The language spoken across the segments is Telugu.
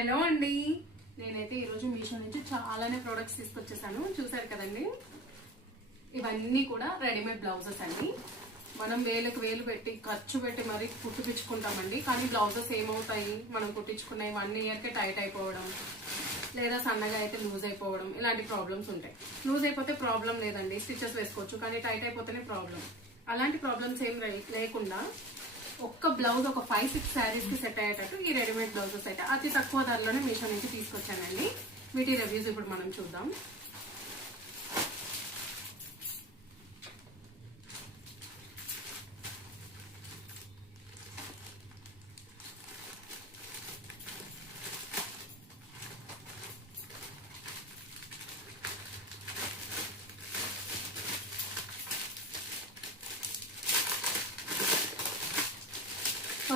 హలో అండి, నేనైతే ఈరోజు మీషో నుంచి చాలానే ప్రొడక్ట్స్ తీసుకొచ్చేసాను. చూసారు కదండి, ఇవన్నీ కూడా రెడీమేడ్ బ్లౌజెస్ అండి. మనం వేలకు వేలు పెట్టి ఖర్చు పెట్టి మరీ కుట్టిపించుకుంటామండి. కానీ బ్లౌజెస్ ఏమవుతాయి, మనం కుట్టించుకున్నాయి 1 ఇయర్కే టైట్ అయిపోవడం, లేదా సన్నగా అయితే లూజ్ అయిపోవడం, ఇలాంటి ప్రాబ్లమ్స్ ఉంటాయి. లూజ్ అయిపోతే ప్రాబ్లం లేదండి, స్టిచెస్ వేసుకోవచ్చు. కానీ టైట్ అయిపోతేనే ప్రాబ్లం. అలాంటి ప్రాబ్లమ్స్ ఏం లేకుండా ఒక్క బ్లౌజ్ ఒక 5-6 శారీస్ కి సెట్ అయ్యేటట్టు ఈ రెడీమేడ్ బ్లౌజెస్ అయితే అతి తక్కువ ధరలోనే మీషో నుంచి తీసుకొచ్చానండి. వీటి రివ్యూస్ ఇప్పుడు మనం చూద్దాం.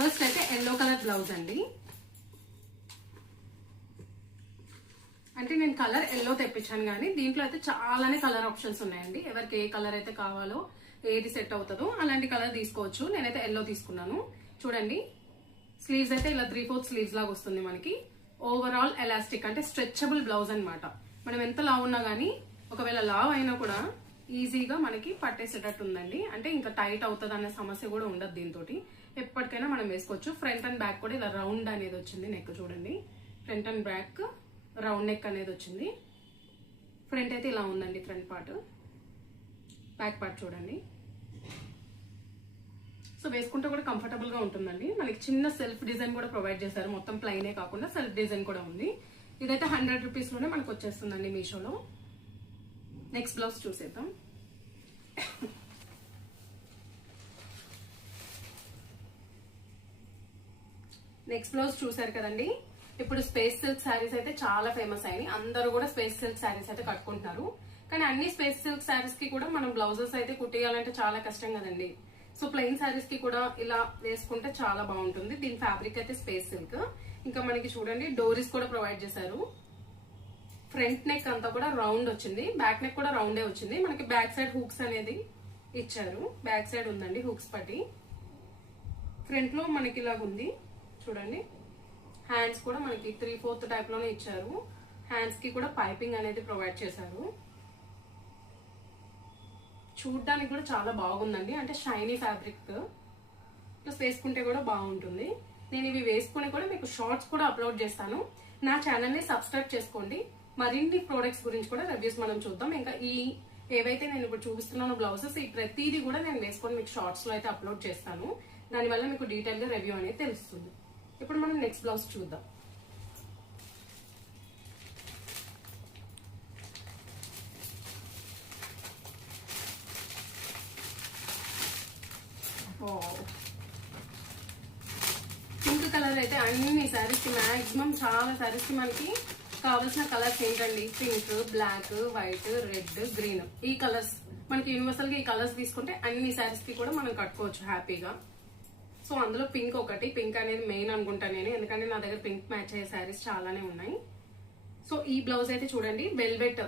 ఫస్ట్ అయితే ఎల్లో కలర్ బ్లౌజ్ అండి. అంటే నేను కలర్ ఎల్లో తెప్పించాను, కానీ దీంట్లో అయితే చాలానే కలర్ ఆప్షన్స్ ఉన్నాయండి. ఎవరికి ఏ కలర్ అయితే కావాలో, ఏది సెట్ అవుతుందో అలాంటి కలర్ తీసుకోవచ్చు. నేనైతే ఎల్లో తీసుకున్నాను. చూడండి, స్లీవ్స్ అయితే ఇలా 3/4 స్లీవ్స్ లాగా వస్తుంది మనకి. ఓవరాల్ ఎలాస్టిక్ అంటే స్ట్రెచబుల్ బ్లౌజ్ అనమాట. మనం ఎంత లావ్ ఉన్నా గానీ, ఒకవేళ లావ్ అయినా కూడా ఈజీగా మనకి పట్టేసేటట్టు ఉందండి. అంటే ఇంకా టైట్ అవుతుంది అనే సమస్య కూడా ఉండదు. దీంతో ఎప్పటికైనా మనం వేసుకోవచ్చు. ఫ్రంట్ అండ్ బ్యాక్ కూడా ఇలా రౌండ్ అనేది వచ్చింది. నెక్ చూడండి, front and back round neck అనేది వచ్చింది. ఫ్రంట్ అయితే ఇలా ఉందండి ఫ్రంట్ పార్ట్. బ్యాక్ పార్ట్ చూడండి. సో వేసుకుంటే కూడా కంఫర్టబుల్ గా ఉంటుందండి. మనకి చిన్న సెల్ఫ్ డిజైన్ కూడా ప్రొవైడ్ చేశారు. మొత్తం ప్లైనే కాకుండా సెల్ఫ్ డిజైన్ కూడా ఉంది. ఇదైతే 100 రూపీస్ లోనే మనకు వచ్చేస్తుందండి మీషోలో. నెక్స్ట్ బ్లౌజ్ చూసేద్దాం. నెక్స్ట్ బ్లౌజ్ చూసారు కదండి. ఇప్పుడు స్పేస్ సిల్క్ శారీస్ అయితే చాలా ఫేమస్ అయినాయి. అందరూ కూడా స్పేస్ సిల్క్ శారీస్ అయితే కట్టుకుంటున్నారు. కానీ అన్ని స్పేస్ సిల్క్ శారీస్ కి కూడా మనం బ్లౌజెస్ అయితే కుట్టియాలంటే చాలా కష్టం కదండి. సో ప్లెయిన్ శారీస్ కి కూడా ఇలా వేసుకుంటే చాలా బాగుంటుంది. దీని ఫ్యాబ్రిక్ అయితే స్పేస్ సిల్క్. ఇంకా మనకి చూడండి, డోరీస్ కూడా ప్రొవైడ్ చేశారు. ఫ్రంట్ నెక్ అంతా కూడా రౌండ్ వచ్చింది, బ్యాక్ నెక్ కూడా రౌండే వచ్చింది. మనకి బ్యాక్ సైడ్ హూక్స్ అనేది ఇచ్చారు. బ్యాక్ సైడ్ ఉందండి హూక్స్ పట్టి. ఫ్రంట్ లో మనకి ఇలాగ ఉంది చూడండి. హ్యాండ్స్ కూడా మనకి 3/4 టైప్ లోనే ఇచ్చారు. హ్యాండ్స్ కి కూడా పైపింగ్ అనేది ప్రొవైడ్ చేశారు. చూడ్డానికి కూడా చాలా బాగుందండి. అంటే షైనీ ఫ్యాబ్రిక్ ప్లస్ వేసుకుంటే కూడా బాగుంటుంది. నేను ఇవి వేసుకుని కూడా మీకు షార్ట్స్ కూడా అప్లోడ్ చేస్తాను. నా ఛానల్ ని సబ్స్క్రైబ్ చేసుకోండి. మరిన్ని ప్రోడక్ట్స్ గురించి కూడా రివ్యూస్ మనం చూద్దాం. ఇంకా ఈ ఏవైతే నేను ఇప్పుడు చూపిస్తున్నానో బ్లౌజెస్, ఈ ప్రతిదీ కూడా నేను వేసుకొని మీకు షార్ట్స్ లో అయితే అప్లోడ్ చేస్తాను. దానివల్ల మీకు డీటెయిల్ గా రివ్యూ అనేది తెలుస్తుంది. ఇప్పుడు మనం నెక్స్ట్ బ్లౌజ్ చూద్దాం. పింక్ కలర్ అయితే అన్ని శారీస్ కి, మాక్సిమం చాలా శారీస్ కి మనకి కావాల్సిన కలర్స్ ఏంటండి, pink, black, white, red, green. ఈ కలర్స్ మనకి యూనివర్సల్ గా ఈ కలర్స్ తీసుకుంటే అన్ని శారీస్ కి కూడా మనం కట్టుకోవచ్చు హ్యాపీగా. సో అందులో పింక్ ఒకటి. పింక్ అనేది మెయిన్ అనుకుంటాను నేను, ఎందుకంటే నా దగ్గర పింక్ మ్యాచ్ అయ్యే శారీస్ చాలానే ఉన్నాయి. సో ఈ బ్లౌజ్ అయితే చూడండి, వెల్వెట్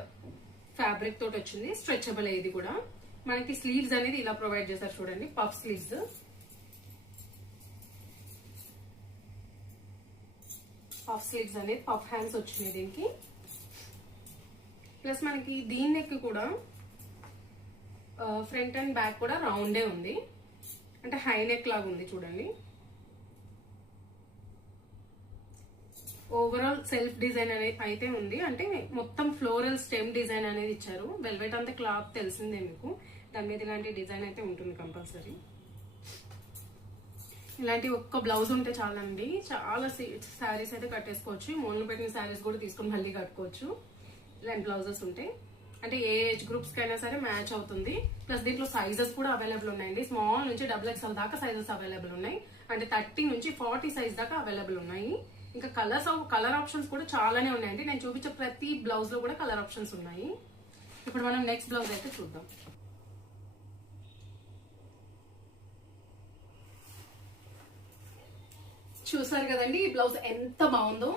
ఫ్యాబ్రిక్ తోటి వచ్చింది. స్ట్రెచబుల్ ఇది కూడా. మనకి స్లీవ్స్ అనేది ఇలా ప్రొవైడ్ చేశారు చూడండి, పఫ్ స్లీవ్స్. పఫ్ స్లీవ్స్ అనేది పఫ్ హ్యాండ్స్ వచ్చినాయి దీనికి. ప్లస్ మనకి దీని నెక్ కూడా ఫ్రంట్ అండ్ బ్యాక్ కూడా రౌండే ఉంది. అంటే హై నెక్ లాగా ఉంది చూడండి. ఓవరాల్ సెల్ఫ్ డిజైన్ అనేది అయితే ఉంది. అంటే మొత్తం ఫ్లోరల్ స్టెమ్ డిజైన్ అనేది ఇచ్చారు. వెల్వెట్ అంతా క్లాత్ తెలిసిందే మీకు. దాని మీద ఇలాంటి డిజైన్ అయితే ఉంటుంది కంపల్సరీ. ఇలాంటి ఒక్క బ్లౌజ్ ఉంటే చాలండి, చాలా శారీస్ అయితే కట్టేసుకోవచ్చు. మోన్లు పెట్టిన శారీస్ కూడా తీసుకొని మళ్ళీ కట్టుకోవచ్చు ఇలాంటి బ్లౌజెస్ ఉంటే. అంటే ఏ ఏజ్ గ్రూప్స్ కైనా సరే మ్యాచ్ అవుతుంది. ప్లస్ దీంట్లో సైజెస్ కూడా అవైలబుల్ ఉన్నాయండి. స్మాల్ నుంచి XXL దాకా సైజెస్ అవైలబుల్ ఉన్నాయి. అంటే 30 నుంచి 40 సైజ్ దాకా అవైలబుల్ ఉన్నాయి. ఇంకా కలర్ ఆప్షన్స్ కూడా చాలానే ఉన్నాయండి. నేను చూపించే ప్రతి బ్లౌజ్ లో కూడా కలర్ ఆప్షన్స్ ఉన్నాయి. ఇప్పుడు మనం నెక్స్ట్ బ్లౌజ్ అయితే చూద్దాం. చూసారు కదండి, ఈ బ్లౌజ్ ఎంత బాగుందో.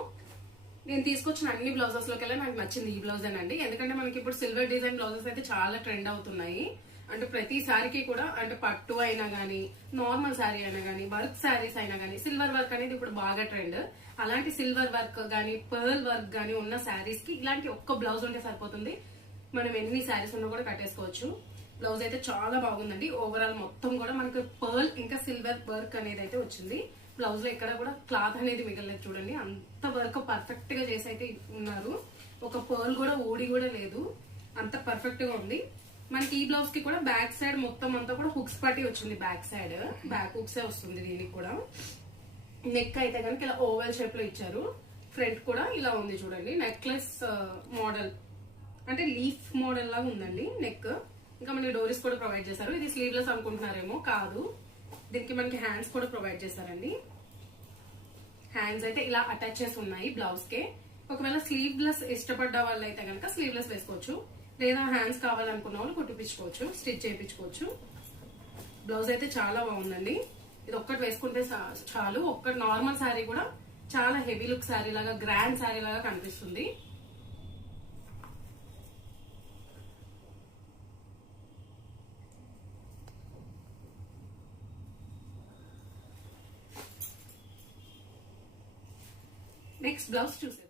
నేను తీసుకొచ్చిన అన్ని బ్లౌజెస్ లోకి నాకు నచ్చింది ఈ బ్లౌజ్ అండి. ఎందుకంటే మనకి ఇప్పుడు సిల్వర్ డిజైన్ బ్లౌజెస్ అయితే చాలా ట్రెండ్ అవుతున్నాయి. అంటే ప్రతి శారీకి కూడా అంటే పట్టు అయినా గానీ, నార్మల్ శారీ అయినా గానీ, వర్క్ శారీస్ అయినా గానీ, సిల్వర్ వర్క్ అనేది ఇప్పుడు బాగా ట్రెండ్. అలాంటి సిల్వర్ వర్క్ గానీ, పర్ల్ వర్క్ గానీ ఉన్న శారీస్ కి ఇలాంటి ఒక్క బ్లౌజ్ ఉంటే సరిపోతుంది. మనం ఎన్ని శారీస్ ఉన్నా కూడా కట్టేసుకోవచ్చు. బ్లౌజ్ అయితే చాలా బాగుందండి. ఓవరాల్ మొత్తం కూడా మనకు పర్ల్ ఇంకా సిల్వర్ వర్క్ అనేది అయితే వచ్చింది. బ్లౌజ్ లో ఎక్కడ కూడా క్లాత్ అనేది మిగలలేదు చూడండి. అంత వర్క్ పర్ఫెక్ట్ గా చేసి అయితే ఉన్నారు. ఒక పర్ల్ కూడా ఊడి కూడా లేదు. అంత పర్ఫెక్ట్ గా ఉంది. మనకి ఈ బ్లౌజ్ కి కూడా బ్యాక్ సైడ్ మొత్తం అంతా కూడా హుక్స్ పట్టి వచ్చింది. బ్యాక్ సైడ్ బ్యాక్ హుక్స్ వస్తుంది దీనికి కూడా. నెక్ అయితే కనుక ఇలా ఓవెల్ షేప్ లో ఇచ్చారు. ఫ్రంట్ కూడా ఇలా ఉంది చూడండి. నెక్లెస్ మోడల్ అంటే లీఫ్ మోడల్ లాగా ఉందండి నెక్. ఇంకా మనకి డోరీస్ కూడా ప్రొవైడ్ చేశారు. ఇది స్లీవ్లెస్ అనుకుంటున్నారేమో, కాదు. దీనికి మనకి హ్యాండ్స్ కూడా ప్రొవైడ్ చేశారండి. హ్యాండ్స్ అయితే ఇలా అటాచ్ చేసి ఉన్నాయి బ్లౌజ్ కే. ఒకవేళ స్లీవ్లెస్ ఇష్టపడ్డ వాళ్ళు అయితే కనుక స్లీవ్లెస్ వేసుకోవచ్చు. లేదా హ్యాండ్స్ కావాలనుకున్న వాళ్ళు కుట్టిపించుకోవచ్చు, స్టిచ్ చేయించుకోవచ్చు. బ్లౌజ్ అయితే చాలా బాగుందండి. ఇది ఒక్కటి వేసుకుంటే చాలు. ఒక్కటి నార్మల్ శారీ కూడా చాలా హెవీ లుక్ శారీ లాగా, గ్రాండ్ శారీ లాగా కనిపిస్తుంది. నెక్స్ట్ బ్లౌజ్ చూసేద్దాం.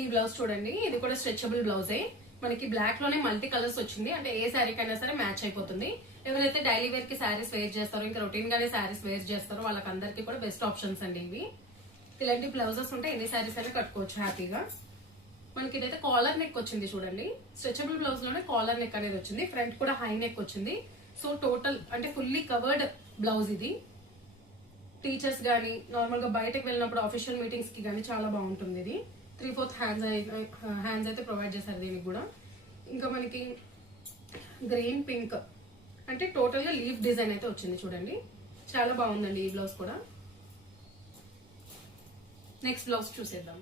ఈ బ్లౌజ్ చూడండి. ఇది కూడా స్ట్రెచబుల్ బ్లౌజే. మనకి బ్లాక్ లోనే మల్టీ కలర్స్ వచ్చింది. అంటే ఏ శారీ కైనా సరే మ్యాచ్ అయిపోతుంది. ఎవరైతే డైలీ వేర్ కి శారీస్ వేర్ చేస్తారో, ఇంకా రొటీన్ గానే శారీస్ వేర్ చేస్తారో వాళ్ళకందరికీ కూడా బెస్ట్ ఆప్షన్స్ అండి ఇవి. ఇలాంటి బ్లౌజెస్ ఉంటే ఎన్ని శారీస్ అయినా కట్టుకోవచ్చు హ్యాపీగా. మనకి ఇదైతే కాలర్ నెక్ వచ్చింది చూడండి. స్ట్రెచబుల్ బ్లౌజ్ లోనే కాలర్ నెక్ అనేది వచ్చింది. ఫ్రంట్ కూడా హై నెక్ వచ్చింది. సో టోటల్ అంటే ఫుల్లీ కవర్డ్ బ్లౌజ్ ఇది. టీచర్స్ గానీ, నార్మల్ గా బయటకు వెళ్ళినప్పుడు ఆఫీషియల్ మీటింగ్స్ కి గానీ చాలా బాగుంటుంది ఇది. 3/4 హ్యాండ్స్ అయితే ప్రొవైడ్ చేశారు దీనికి కూడా. ఇంకా మనకి గ్రీన్ పింక్ అంటే టోటల్ గా లీఫ్ డిజైన్ అయితే వచ్చింది చూడండి. చాలా బాగుందండి ఈ బ్లౌజ్ కూడా. నెక్స్ట్ బ్లౌజ్ చూసేద్దాం.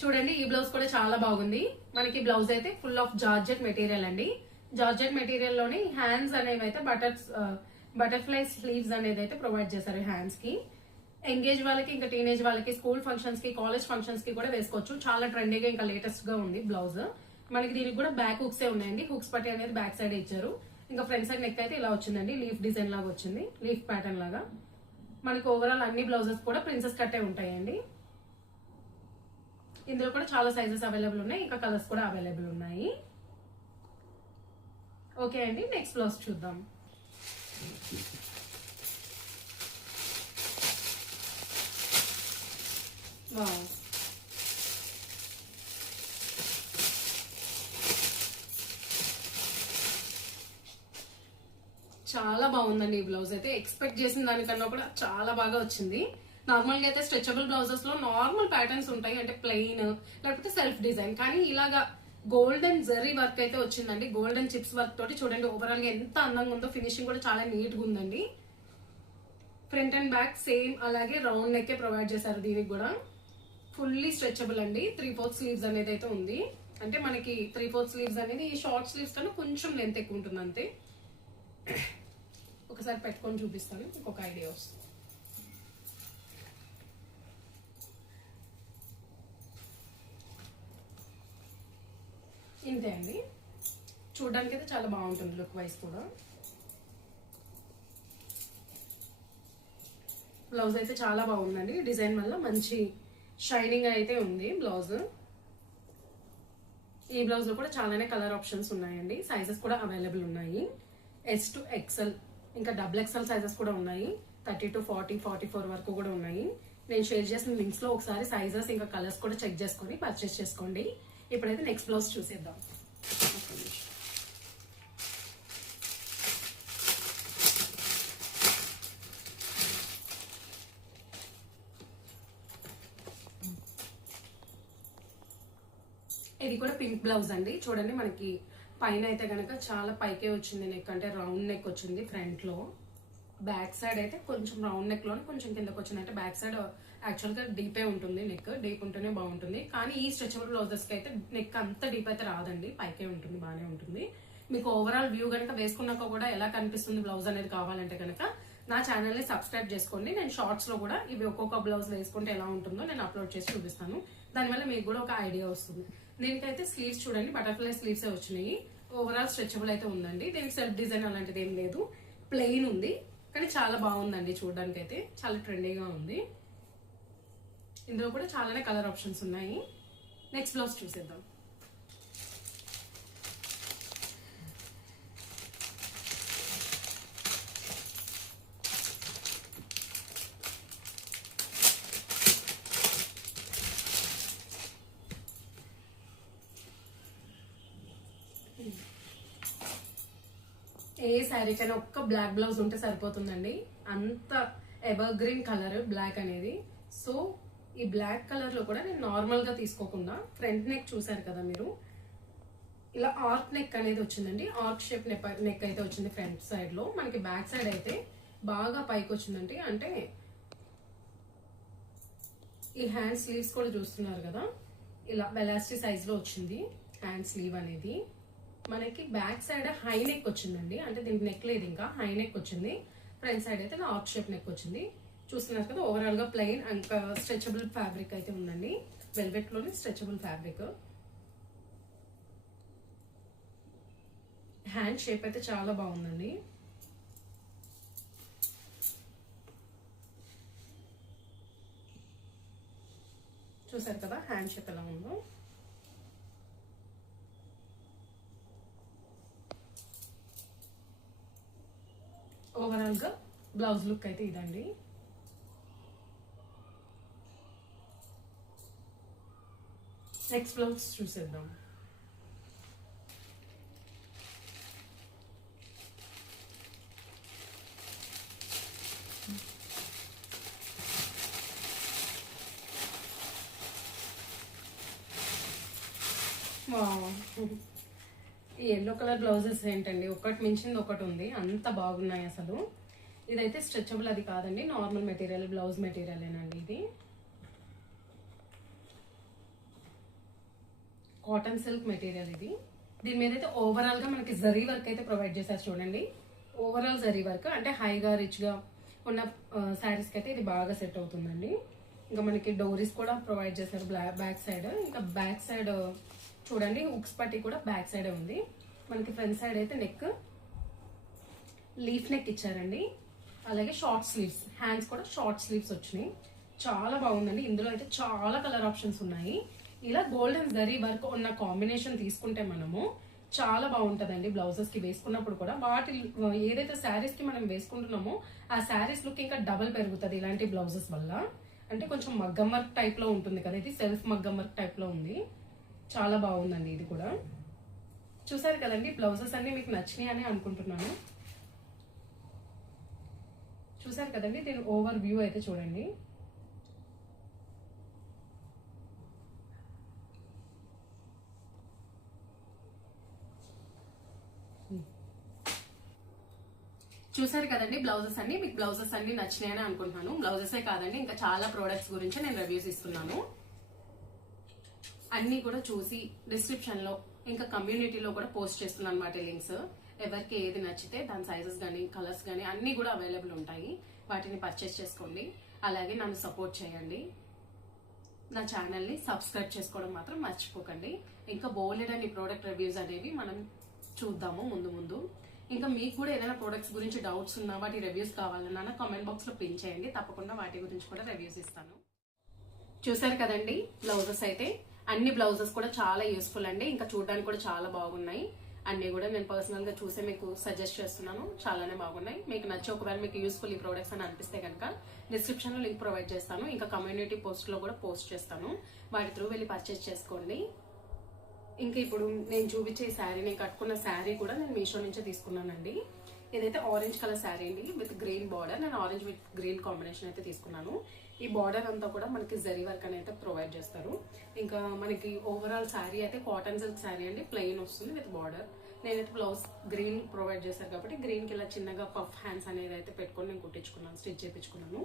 చూడండి, ఈ బ్లౌజ్ కూడా చాలా బాగుంది. మనకి బ్లౌజ్ అయితే ఫుల్ ఆఫ్ జార్జెట్ మెటీరియల్ అండి. జార్జెట్ మెటీరియల్ లోని హ్యాండ్స్ అనేవి అయితే బటర్ఫ్లై స్లీవ్స్ అనేది అయితే ప్రొవైడ్ చేశారు హ్యాండ్స్ కి. ఎంగేజ్ వాళ్ళకి, ఇంకా టీనేజ్ వాళ్ళకి, స్కూల్ ఫంక్షన్స్ కి, కాలేజ్ ఫంక్షన్స్ కి కూడా వేసుకోవచ్చు. చాలా ట్రెండీగా ఇంకా లేటెస్ట్ గా ఉంది బ్లౌజ్. మనకి దీనికి కూడా బ్యాక్ హుక్స్ ఉన్నాయండి. హుక్స్ పట్టి అనేది బ్యాక్ సైడ్ ఇచ్చారు. ఇంకా ఫ్రంట్ సైడ్ నెక్ అయితే ఇలా వచ్చిందండి. లీఫ్ డిజైన్ లాగా వచ్చింది, లీఫ్ ప్యాటర్న్ లాగా. మనకి ఓవరాల్ అన్ని బ్లౌజెస్ కూడా ప్రిన్సెస్ కట్టే ఉంటాయండి. ఇందులో కూడా చాలా సైజెస్ అవైలబుల్ ఉన్నాయి. ఇంకా కలర్స్ కూడా అవైలబుల్ ఉన్నాయి. ఓకే అండి, నెక్స్ట్ బ్లౌజ్ చూద్దాం. వావ్, చాలా బాగుందండి ఈ బ్లౌజ్ అయితే. ఎక్స్పెక్ట్ చేసిన దానికన్నా కూడా చాలా బాగా వచ్చింది. నార్మల్ గా అయితే స్ట్రెచబుల్ బ్లౌజెస్ లో నార్మల్ ప్యాటర్న్స్ ఉంటాయి, అంటే ప్లెయిన్ లేకపోతే సెల్ఫ్ డిజైన్. కానీ ఇలాగా గోల్డెన్ జరీ వర్క్ అయితే వచ్చిందండి. గోల్డెన్ చిప్స్ వర్క్ తోటి చూడండి ఓవరాల్ గా ఎంత అందంగా ఉందో. ఫినిషింగ్ కూడా చాలా నీట్ గా ఉందండి. ఫ్రంట్ అండ్ బ్యాక్ సేమ్ అలాగే రౌండ్ నెక్ ప్రొవైడ్ చేశారు. దీనికి కూడా ఫుల్లీ స్ట్రెచబుల్ అండి. 3/4 స్లీవ్స్ అనేది అయితే ఉంది. అంటే మనకి 3/4 స్లీవ్స్ అనేది ఈ షార్ట్ స్లీవ్స్ కన్నా కొంచెం లెంత్ ఎక్కువ ఉంటుంది అంతే. ఒకసారి పెట్టుకొని చూపిస్తాను, ఇంకొక ఐడియా వస్తుంది. ఇంతే అండి. చూడడానికి అయితే చాలా బాగుంటుంది లుక్ వైజ్ కూడా. బ్లౌజ్ అయితే చాలా బాగుందండి. డిజైన్ వల్ల మంచి షైనింగ్ అయితే ఉంది బ్లౌజ్. ఈ బ్లౌజ్ లో కూడా చాలానే కలర్ ఆప్షన్స్ ఉన్నాయండి. సైజెస్ కూడా అవైలబుల్ ఉన్నాయి. S to XL ఇంకా XXL సైజెస్ కూడా ఉన్నాయి. 30 to 40, 44 వరకు కూడా ఉన్నాయి. నేను షేర్ చేసిన లింక్స్ లో ఒకసారి సైజెస్ ఇంకా కలర్స్ కూడా చెక్ చేసుకొని పర్చేస్ చేసుకోండి. ఇప్పుడైతే నెక్స్ట్ బ్లౌజ్ చూసేద్దాం. ఇది కూడా పింక్ బ్లౌజ్ అండి. చూడండి, మనకి పైన అయితే కనుక చాలా పైకే వచ్చింది నెక్, అంటే రౌండ్ నెక్ వచ్చింది ఫ్రంట్ లో. బ్యాక్ సైడ్ అయితే కొంచెం రౌండ్ నెక్ లోనే కొంచెం కిందకి వచ్చింది. అంటే బ్యాక్ సైడ్ యాక్చువల్ గా డీపే ఉంటుంది నెక్. డీప్ ఉంటేనే బాగుంటుంది. కానీ ఈ స్ట్రెచబుల్ బ్లౌజెస్ కి అయితే నెక్ అంత డీప్ అయితే రాదండి, పైకే ఉంటుంది, బాగానే ఉంటుంది. మీకు ఓవరాల్ వ్యూ కనుక వేసుకున్నాక కూడా ఎలా కనిపిస్తుంది బ్లౌజ్ అనేది కావాలంటే కనుక నా ఛానల్ని సబ్స్క్రైబ్ చేసుకోండి. నేను షార్ట్స్లో కూడా ఇవి ఒక్కొక్క బ్లౌజ్ వేసుకుంటే ఎలా ఉంటుందో నేను అప్లోడ్ చేసి చూపిస్తాను. దానివల్ల మీకు కూడా ఒక ఐడియా వస్తుంది. దీనికైతే స్లీవ్స్ చూడండి, బటర్ఫ్లై స్లీవ్స్ వచ్చినాయి. ఓవరాల్ స్ట్రెచబుల్ అయితే ఉందండి. దీనికి సెల్ఫ్ డిజైన్ అలాంటిది ఏం లేదు, ప్లెయిన్ ఉంది. కానీ చాలా బాగుందండి, చూడడానికి అయితే చాలా ట్రెండీగా ఉంది. ఇందులో కూడా చాలానే కలర్ ఆప్షన్స్ ఉన్నాయి. నెక్స్ట్ బ్లౌజ్ చూసేద్దాం. ఏ శారీకైనా ఒక్క బ్లాక్ బ్లౌజ్ ఉంటే సరిపోతుందండి. అంత ఎవర్ గ్రీన్ కలర్ బ్లాక్ అనేది. సో ఈ బ్లాక్ కలర్ లో కూడా నేను నార్మల్ గా తీసుకోకుండా ఫ్రంట్ నెక్ చూసారు కదా మీరు, ఇలా ఆర్క్ నెక్ అనేది వచ్చిందండి. ఆర్క్ షేప్ నెక్ అయితే వచ్చింది ఫ్రంట్ సైడ్ లో. మనకి బ్యాక్ సైడ్ అయితే బాగా పైకి వచ్చిందండి. అంటే ఈ హ్యాండ్ స్లీవ్స్ కూడా చూస్తున్నారు కదా, ఇలా వెలాస్టీ సైజ్ లో వచ్చింది హ్యాండ్ స్లీవ్ అనేది. మనకి బ్యాక్ సైడ్ హై నెక్ వచ్చిందండి. అంటే దీనికి నెక్ లేదు, ఇంకా హై నెక్ వచ్చింది. ఫ్రంట్ సైడ్ అయితే ఆర్క్ షేప్ నెక్ వచ్చింది. చూస్తున్నారు కదా, ఓవరాల్ గా ప్లెయిన్ అండ్ స్ట్రెచబుల్ ఫ్యాబ్రిక్ అయితే ఉందండి. వెల్వెట్ లోని స్ట్రెచబుల్ ఫ్యాబ్రిక్. హ్యాండ్ షేప్ అయితే చాలా బాగుందండి. చూసారు కదా హ్యాండ్ షేప్ ఎలా ఉందో. ఓవరాల్ గా బ్లౌజ్ లుక్ అయితే ఇదండి. నెక్స్ట్ బ్లౌజ్ చూసేద్దాం. ఈ ఎల్లో కలర్ బ్లౌజెస్ ఏంటండి, ఒకటి మించింది ఒకటి ఉంది, అంత బాగున్నాయి అసలు. ఇదైతే స్ట్రెచబుల్ అది కాదండి, నార్మల్ మెటీరియల్, బ్లౌజ్ మెటీరియల్ ఏనండి. ఇది కాటన్ సిల్క్ మెటీరియల్ ఇది. దీని మీద అయితే ఓవరాల్ గా మనకి జరీ వర్క్ అయితే ప్రొవైడ్ చేశారు చూడండి. ఓవరాల్ జరీ వర్క్ అంటే హైగా రిచ్ గా ఉన్న శారీస్ కి అయితే ఇది బాగా సెట్ అవుతుందండి. ఇంకా మనకి డోరీస్ కూడా ప్రొవైడ్ చేశారు బ్యాక్ సైడ్. ఇంకా బ్యాక్ సైడ్ చూడండి, హుక్స్ పట్టి కూడా బ్యాక్ సైడ్ ఉంది. మనకి ఫ్రంట్ సైడ్ అయితే నెక్ లీఫ్ నెక్ ఇచ్చారండి. అలాగే షార్ట్ స్లీవ్స్, హ్యాండ్స్ కూడా షార్ట్ స్లీవ్స్ వచ్చినాయి. చాలా బాగుందండి. ఇందులో అయితే చాలా కలర్ ఆప్షన్స్ ఉన్నాయి. ఇలా గోల్డెన్ జరీ వర్క్ ఉన్న కాంబినేషన్ తీసుకుంటే మనము చాలా బాగుంటదండి. బ్లౌజెస్ కి వేసుకున్నప్పుడు కూడా వాటి ఏదైతే శారీస్ కి మనం వేసుకుంటున్నామో ఆ శారీస్ లుక్ ఇంకా డబల్ పెరుగుతుంది ఇలాంటి బ్లౌజెస్ వల్ల. అంటే కొంచెం మగ్గం వర్క్ టైప్ లో ఉంటుంది కదా, ఇది సెల్ఫ్ మగ్గం వర్క్ టైప్ లో ఉంది. చాలా బాగుందండి ఇది కూడా. చూసారు కదండి, బ్లౌజెస్ అన్ని మీకు నచ్చినాయి అని అనుకుంటున్నాను. చూసారు కదండి, దీని ఓవర్ వ్యూ అయితే చూడండి. చూసారు కదండి బ్లౌజెస్ అన్ని, మీకు బ్లౌజెస్ అన్ని నచ్చినాయని అనుకుంటున్నాను. బ్లౌజెసే కాదండి, ఇంకా చాలా ప్రోడక్ట్స్ గురించి నేను రివ్యూస్ ఇస్తున్నాను. అన్ని కూడా చూసి డిస్క్రిప్షన్ లో ఇంకా కమ్యూనిటీలో కూడా పోస్ట్ చేస్తున్నాను అన్నమాట లింక్స్. ఎవరికి ఏది నచ్చితే దాని సైజెస్ కానీ కలర్స్ కానీ అన్ని కూడా అవైలబుల్ ఉంటాయి. వాటిని పర్చేస్ చేసుకోండి. అలాగే నన్ను సపోర్ట్ చేయండి. నా ఛానల్ని సబ్స్క్రైబ్ చేసుకోవడం మాత్రం మర్చిపోకండి. ఇంకా బోలెడ్ అని ప్రోడక్ట్ రివ్యూస్ అనేవి మనం చూద్దాము ముందు ముందు. ఇంకా మీకు కూడా ఏదైనా ప్రోడక్ట్స్ గురించి డౌట్స్ ఉన్నా, వాటి రివ్యూస్ కావాలన్నా కామెంట్ బాక్స్ లో పిన్ చేయండి. తప్పకుండా వాటి గురించి కూడా రివ్యూస్ ఇస్తాను. చూసారు కదండి బ్లౌజెస్ అయితే, అన్ని బ్లౌజెస్ కూడా చాలా యూస్ఫుల్ అండి. ఇంకా చూడడానికి కూడా చాలా బాగున్నాయి. అన్ని కూడా నేను పర్సనల్ గా చూసే మీకు సజెస్ట్ చేస్తున్నాను. చాలానే బాగున్నాయి. మీకు నచ్చి ఒకవేళ మీకు యూస్ఫుల్ ఈ ప్రోడక్ట్స్ అని అనిపిస్తే కనుక డిస్క్రిప్షన్ లో లింక్ ప్రొవైడ్ చేస్తాను. ఇంకా కమ్యూనిటీ పోస్ట్ లో కూడా పోస్ట్ చేస్తాను. వాటి త్రూ వెళ్ళి పర్చేస్ చేసుకోండి. ఇంకా ఇప్పుడు నేను చూపించే శారీ, నేను కట్టుకున్న శారీ కూడా నేను మీషో నుంచే తీసుకున్నానండి. ఇదైతే ఆరెంజ్ కలర్ శారీ అండి విత్ గ్రీన్ బార్డర్. నేను ఆరెంజ్ విత్ గ్రీన్ కాంబినేషన్ అయితే తీసుకున్నాను. ఈ బార్డర్ అంతా కూడా మనకి జరీ వర్క్ అనేది ప్రొవైడ్ చేస్తారు. ఇంకా మనకి ఓవరాల్ శారీ అయితే కాటన్ సిల్క్ శారీ అండి, ప్లెయిన్ వస్తుంది విత్ బార్డర్. నేనైతే బ్లౌజ్ గ్రీన్ ప్రొవైడ్ చేశారు కాబట్టి గ్రీన్ కి ఇలా చిన్నగా పఫ్ హ్యాండ్స్ అనేది అయితే పెట్టుకొని నేను కుట్టించుకున్నాను, స్టిచ్ చేయించుకున్నాను.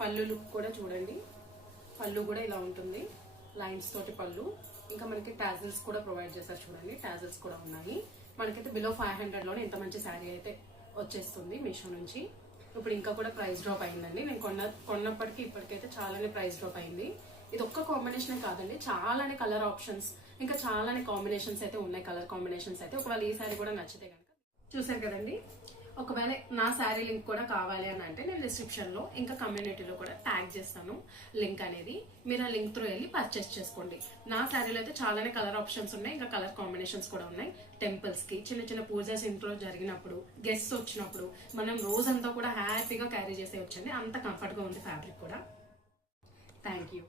పళ్ళు లుక్ కూడా చూడండి. పళ్ళు కూడా ఇలా ఉంటుంది, లైన్స్ తోటి పళ్ళు. ఇంకా మనకి టాజిల్స్ కూడా ప్రొవైడ్ చేశారు చూడండి, టాజిల్స్ కూడా ఉన్నాయి. మనకైతే బిలో 500లోనే ఇంత మంచి శారీ అయితే వచ్చేస్తుంది మీషో నుంచి. ఇప్పుడు ఇంకా కూడా ప్రైస్ డ్రాప్ అయిందండి. నేను కొన్నప్పటికీ ఇప్పటికైతే చాలానే ప్రైస్ డ్రాప్ అయింది. ఇది ఒక్క కాంబినేషన్ కాదండి, చాలానే కలర్ ఆప్షన్స్ ఇంకా చాలానే కాంబినేషన్స్ అయితే ఉన్నాయి. కలర్ కాంబినేషన్స్ అయితే ఒకవేళ ఈ శారీ కూడా నచ్చితే కనుక చూసారు కదండి. ఒకవేళ నా శారీ లింక్ కూడా కావాలి అని అంటే నేను డిస్క్రిప్షన్ లో ఇంకా కమ్యూనిటీలో కూడా ట్యాగ్ చేస్తాను లింక్ అనేది. మీరు ఆ లింక్ త్రూ వెళ్ళి పర్చేస్ చేసుకోండి. నా శారీలో అయితే చాలానే కలర్ ఆప్షన్స్ ఉన్నాయి, ఇంకా కలర్ కాంబినేషన్స్ కూడా ఉన్నాయి. టెంపుల్స్ కి చిన్న చిన్న పూజస్ ఇంట్లో జరిగినప్పుడు, గెస్ట్స్ వచ్చినప్పుడు మనం రోజంతా కూడా హ్యాపీగా క్యారీ చేసే వచ్చండి. అంత కంఫర్ట్ గా ఉంది ఫ్యాబ్రిక్ కూడా. Thank you.